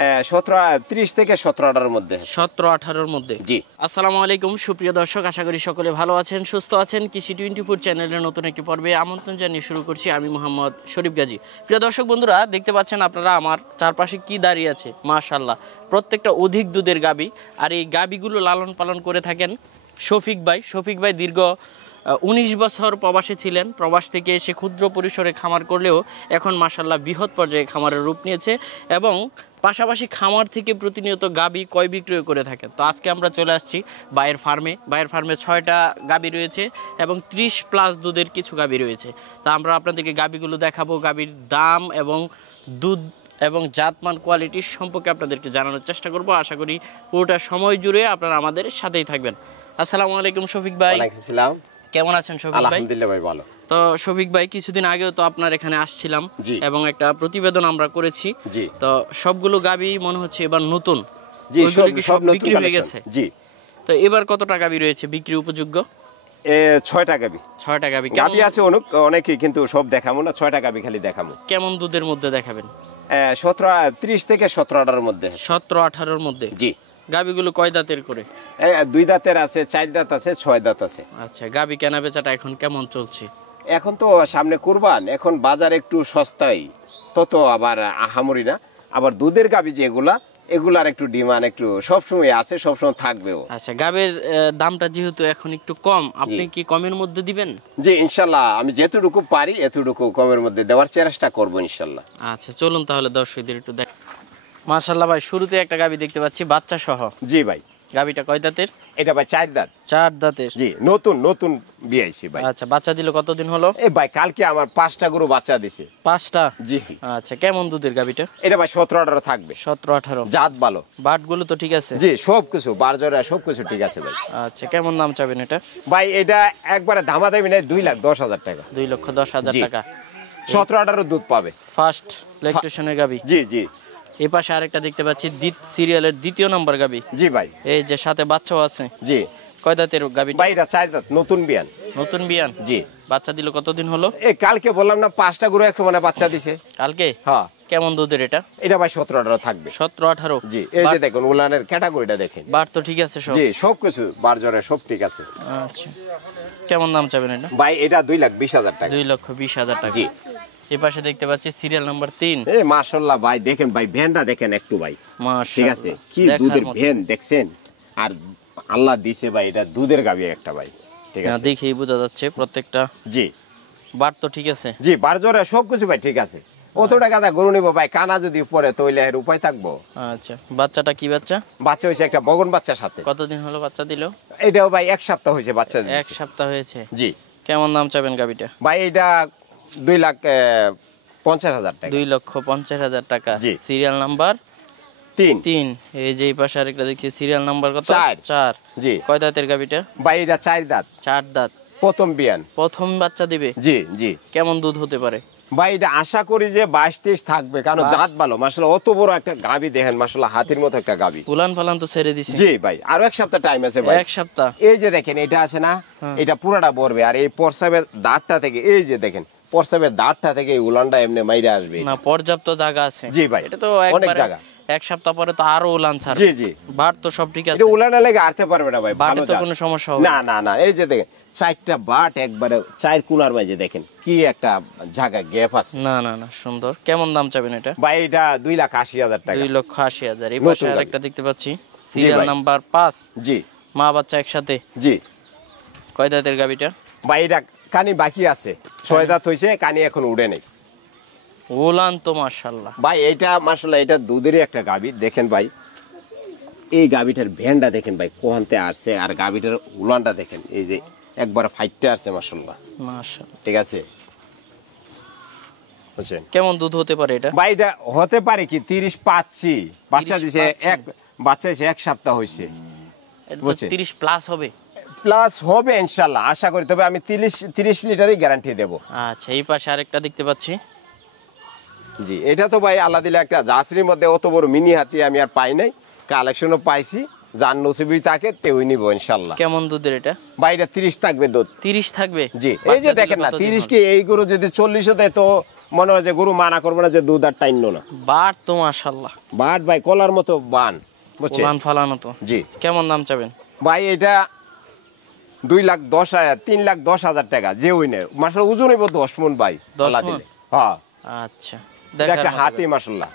30 থেকে 17-18 মধ্যে। 17-18 মধ্যে। জি। আসসালামু আলাইকুম সুপ্রিয় দর্শক, আশা করি সকলে ভালো আছেন, সুস্থ আছেন। কৃষি 24 চ্যানেলের নতুন একটি পর্বে আমন্ত্রণ জানিয়ে শুরু করছি আমি মোহাম্মদ শরীফ গাজী। প্রিয় দর্শক বন্ধুরা, দেখতে পাচ্ছেন আপনারা আমার চারপাশে কি দাঁড়িয়ে আছে, মাশাআল্লাহ প্রত্যেকটা অধিক দুধের গাবি। আর এই গাবিগুলো লালন পালন করে থাকেন শফিক ভাই দীর্ঘ 19 বছর প্রবাসে ছিলেন। প্রবাস থেকে এসে ক্ষুদ্র পরিসরে খামার করলেও এখন মাশাআল্লাহ বৃহৎ পর্যায়ে খামারের রূপ নিয়েছে এবং পাশাপাশি খামার থেকে প্রতিনিয়ত গাবি ক্রয় বিক্রয় করে থাকেন। তো আজকে আমরা চলে আসছি ভাইয়ের ফার্মে 6টা গাবি রয়েছে এবং 30+ দুধের কিছু গাবি রয়েছে। তো আমরা আপনাদেরকে গাবিগুলো দেখাবো, গাবির দাম এবং দুধ এবং জাতমান কোয়ালিটির সম্পর্কে আপনাদেরকে জানানোর চেষ্টা করব। আশা করি পুরোটা সময় জুড়ে আপনারা আমাদের সাথেই থাকবেন। আসসালামু আলাইকুম শফিক ভাই। ওয়ালাইকুম আসসালাম। কেমন আছেন শফিক ভাই? আলহামদুলিল্লাহ ভাই ভালো। তো শফিক ভাই, কিছুদিন আগেও তো আপনার এখানে আসছিলাম এবং একটা প্রতিবেদন আমরা করেছি। তো সবগুলো গাবি মনে হচ্ছে এবার নতুন, সব বিক্রি হয়ে গেছে। জি। তো এবার কতটা গাবি রয়েছে বিক্রি উপযোগ্য? 6টা গাবি। 6টা গাবি আছে অনেকই, কিন্তু সব দেখাবো না, 6টা গাবি খালি দেখাবো। কেমন দুধের মধ্যে দেখাবেন? 30 থেকে 17-18 মধ্যে। 17-18 মধ্যে। জি। গাবিগুলো কয় দাঁতের করে? 2 দাঁতের আছে, 4 দাঁত আছে, 6 দাঁত আছে। আচ্ছা, গাবি কেনা বেচাটা এখন কেমন চলছে? এখন তো সামনে কুরবান, এখন বাজার একটু সস্তাই, তত আবার আহামরি না। আবার দুধের গাবি এগুলার একটু ডিমান্ড একটু সবসময় আছে, সবসময় থাকবেও। আচ্ছা, গাবের দামটা যেহেতু এখন একটু কম, আপনি কি কমের মধ্যে দিবেন? জি ইনশাল্লাহ, আমি যেটুকু পারি এতটুকু কমের মধ্যে দেওয়ার চেষ্টা করব ইনশাল্লাহ। আচ্ছা চলুন তাহলে দর্শকদের একটু দেখ। মাশাআল্লাহ ভাই, শুরুতে একটা গাবি দেখতে পাচ্ছি বাচ্চা সহ। জি ভাই। গাবিটা কয় দাঁতের? এটা ভাই 4 দাঁত। 4 দাঁতের। জি, নতুন বিয়াইছি ভাই। আচ্ছা, বাচ্চা দিল কতদিন হলো? এই ভাই কালকে আমার 5টা গরু বাচ্চা দিছে। 5টা? জি। আচ্ছা, কেমন দুধের গাবিটা? এটা ভাই 17-18 থাকবে। 17-18 জাত ভালো, বাটগুলো তো ঠিক আছে? জি সবকিছু বারজরা সবকিছু ঠিক আছে ভাই। আচ্ছা, কেমন দাম চাবেন এটা? ভাই এটা একবারে দামাদামি নাই, 2,10,000 টাকা। 2,10,000 টাকা। 17-18 দুধ পাবে। ফার্স্ট ল্যাকটেশনের গাবি। জি জি। এই পাশে আরেকটা দেখতে পাচ্ছি সিরিয়ালের 2য় নম্বর গাবি। জি ভাই। এই যে সাথে বাচ্চাও আছে। জি। কয় দাঁতের গাবি? ভাই এটা 4 দাঁত, নতুন বিয়ান। নতুন বিয়ান? জি। বাচ্চা দিল কতদিন হলো? এই কালকে বললাম না 5টা গরু একটু মানে বাচ্চা দিছে কালকে। হ্যাঁ। কেমন দুধের এটা? এটা ভাই 17-18 থাকবে। 17-18? জি। এই যে দেখুন উলানের ক্যাটাগরিটা দেখেন। বার তো ঠিক আছে সব? জি সবকিছু বারজরা সব ঠিক আছে। আচ্ছা, কেমন দাম চাবেন এটা? ভাই এটা 2,20,000 টাকা। 2,20,000 টাকা। জি। এই পাশে দেখতে পাচ্ছি সিরিয়াল নাম্বার 3। এই মাশাআল্লাহ ভাই, দেখেন ভাই ভ্যানটা দেখেন একটু ভাই। মাশাআল্লাহ, ঠিক আছে, কি দুধের ভ্যান দেখছেন। আর আল্লাহ দিছে ভাই, এটা দুধের গাবি একটা ভাই। ঠিক আছে, দেখেই বোঝা যাচ্ছে প্রত্যেকটা। জি। বার তো ঠিক আছে? জি, বারজরা সবকিছু ভাই ঠিক আছে। অত টাকা দা গরু নিব ভাই, কানা যদি পরে তইলে এর উপায় থাকবো। আচ্ছা, বাচ্চাটা কি বাচ্চা? বাচ্চা হইছে একটা বগন বাচ্চার সাথে। কতদিন হলো বাচ্চা দিল? এটাও ভাই 1 সপ্তাহ হইছে বাচ্চা দিছে। 1 সপ্তাহ হয়েছে। জি। কেমন দাম চাবেন গাবিটা? ভাই এটা 2,50,000 টাকা। 2,50,000 টাকা। Serial number 3। এই যে এই পাশে আরেকটা দেখছি সিরিয়াল নাম্বার কত? 4। জি। কয় দাঁতের গাবিটা? ভাই এটা 4 দাঁত। 4 দাঁত। প্রথম বিয়ান। প্রথম বাচ্চা দিবে? জি জি। কেমন দুধ হতে পারে? ভাই এটা আশা করি যে 22-23 থাকবে, কারণ জাত ভালো মাশাআল্লাহ। অত বড় একটা গাবি দেখেন মাশাআল্লাহ, হাতির মতো একটা গাবি। উলান ফালান তো ছেড়ে দিছি। জি ভাই, আরো 1 সপ্তাহ টাইম আছে ভাই। 1 সপ্তাহ? এই যে দেখেন এটা আছে না, এটা পুরাটা ভরবে। আর এই পরসাবের দাঁতটা থেকে এই যে দেখেন, পরসাবের দাঁতটা থেকে এই উলানটা এমনি মাইরা আসবে। না, পর্যাপ্ত জায়গা আছে। জি ভাই, এটা তো অনেক জায়গা। 1 সপ্তাহ পরে তো আরো উলান ছাড়বে। জি জি। বার তো সব ঠিক আছে? এটা উলানা লাগে আরতে পারবে না ভাই, ভালো তো কোনো সমস্যা হবে না। না না, এই যে দেখেন 4টা বাট একবারে 4 কোণার মাঝে দেখেন কি একটা জায়গা গ্যাপ আছে। না না না, সুন্দর। কেমন দাম চাবেন এটা? ভাই এটা 2,80,000 টাকা। 2,80,000। এই পাশে আরেকটা দেখতে পাচ্ছি সিরিয়াল নাম্বার 5। জি। মা বাচ্চা একসাথে? জি। কয় দাঁতের গাবিটা? ভাই এটা কানি বাকি আছে, 6 দাঁত হইছে, কানি এখন উড়ে নেই। উলান তো মাশাআল্লাহ ভাই। এটা মাশাআল্লাহ এটা দুধেরই একটা গাবি। দেখেন ভাই এই গাবিটার ভ্যানটা দেখেন ভাই কোহানতে আসছে, আর গাবিটার উলানটা দেখেন এই যে একবার ফাইটতে আসছে মাশাআল্লাহ। মাশাআল্লাহ, ঠিক আছে। বুঝছেন? কেমন দুধ হতে পারে এটা? ভাই এটা হতে পারে কি 30 পাচ্ছি। বাচ্চা দিছে বাচ্চা দিছে 1 সপ্তাহ হইছে। 30+ হবে? প্লাস হবে ইনশাআল্লাহ, আশা করি। তবে আমি 30 লিটারই গ্যারান্টি দেব। আচ্ছা, এই পাশে আরেকটা দেখতে পাচ্ছি। জি। এটা তো ভাই আল্লাহ দিলে একটা জার্সির মধ্যে অত বড় মিনি হাতি আমি আর পাই নাই, কালেকশনও পাইছি। যার নসিবি থাকে তেউই নিব ইনশাআল্লাহ। কেমন দুধের এটা? ভাই এটা 30 থাকবে দুধ। 30 থাকবে? জি। এই যে দেখেন না 30 কি, এই গরু যদি 40 হতে তো মনে হয় যে গরু মানা করবো না যে দুধ আর টাইনলো না। বাট তো মাশাআল্লাহ, বাট ভাই কলার মতো বান, বুঝছেন? উলান ফালানো তো। জি কেমন দাম চাবেন? ভাই এটা 2,10,000 3,10,000 টাকা যে ওই নেয়। মাসাল্লাহ ওজন হইব 10 মণ ভাই। 10 আল্লাহ মণ? দিলে। হ্যাঁ আচ্ছা, এটা দেখার একটা মতো হাতি ব্যাপার। মাসাল্লাহ।